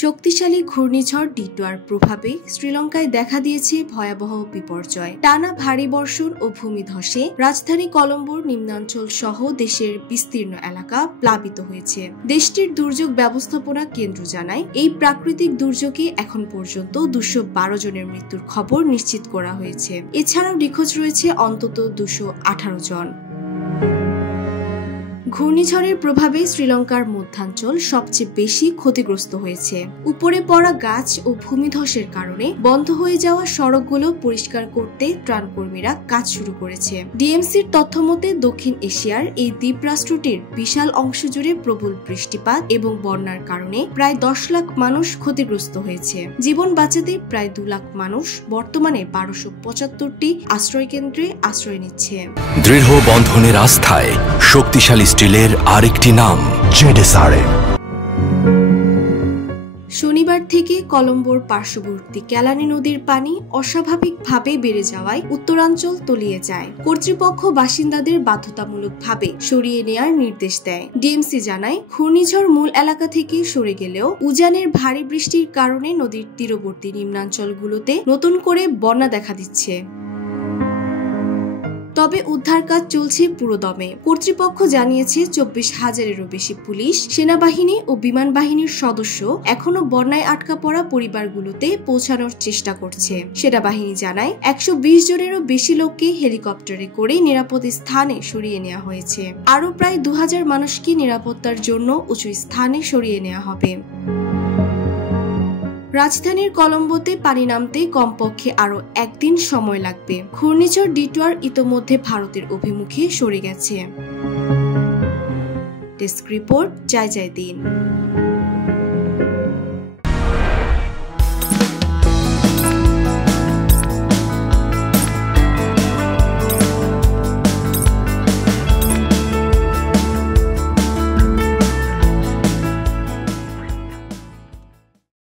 শক্তিশালী ঘূর্ণিঝড় ডিটোয়ার প্রভাবে শ্রীলঙ্কায় দেখা দিয়েছে ভয়াবহ বিপর্যয়। টানা ভারী বর্ষণ ও ভূমিধসে রাজধানী কলম্বোর নিম্নাঞ্চল সহ দেশের বিস্তীর্ণ এলাকা প্লাবিত হয়েছে। দেশটির দুর্যোগ ব্যবস্থাপনা কেন্দ্র জানায়, এই প্রাকৃতিক দুর্যোগে এখন পর্যন্ত 212 জনের মৃত্যুর খবর নিশ্চিত করা হয়েছে। এছাড়াও নিখোঁজ রয়েছে অন্তত 218 জন। ঘূর্ণিঝড়ের প্রভাবে শ্রীলঙ্কার মধ্যাঞ্চল সবচেয়ে বেশি ক্ষতিগ্রস্ত হয়েছে। উপরে পড়া গাছ ও ভূমিধসের কারণে বন্ধ হয়ে যাওয়া সড়কগুলো পরিষ্কার করতে ত্রাণকর্মীরা কাজ শুরু করেছে। ডিএমসির তথ্যমতে দক্ষিণ এশিয়ার এই দ্বীপরাষ্ট্রটির বিশাল অংশ জুড়ে প্রবল বৃষ্টিপাত এবং বন্যার কারণে প্রায় 10 লাখ মানুষ ক্ষতিগ্রস্ত হয়েছে। জীবন বাঁচাতে প্রায় 2 লাখ মানুষ বর্তমানে 1275টি আশ্রয়কেন্দ্রে আশ্রয় নিচ্ছে। দৃঢ় বন্ধনের আস্থায় শক্তিশালী স্টিলের আরেকটি নাম জেডএসআরএম। শনিবার থেকে কলম্বোর পার্শ্ববর্তী ক্যালানি নদীর পানি অস্বাভাবিকভাবে বেড়ে যাওয়ায় উত্তরাঞ্চল তলিয়ে যায়। কর্তৃপক্ষ বাসিন্দাদের বাধ্যতামূলকভাবে সরিয়ে নেয়ার নির্দেশ দেয়। ডিএমসি জানায়, ঘূর্ণিঝড় মূল এলাকা থেকে সরে গেলেও উজানের ভারী বৃষ্টির কারণে নদীর তীরবর্তী নিম্নাঞ্চলগুলোতে নতুন করে বন্যা দেখা দিচ্ছে। তবে উদ্ধার কাজ চলছে পুরোদমে। কর্তৃপক্ষ জানিয়েছে 24,000-এরও বেশি পুলিশ, সেনাবাহিনী ও বিমান বাহিনীর সদস্য এখনো বন্যায় আটকা পড়া পরিবারগুলোতে পৌঁছানোর চেষ্টা করছে। সেনাবাহিনী জানায় 120 জনেরও বেশি লোককে হেলিকপ্টারে করে নিরাপদ স্থানে সরিয়ে নেওয়া হয়েছে। আরও প্রায় 2000 মানুষকে নিরাপত্তার জন্য উঁচু স্থানে সরিয়ে নেওয়া হবে। রাজধানীর কলম্বোতে পানি নামতে কমপক্ষে আরও একদিন সময় লাগবে। ঘূর্ণিঝড় ডিটোয়ার ইতোমধ্যে ভারতের অভিমুখে সরে গেছে। ডেস্ক রিপোর্ট, জয় জয় দিন।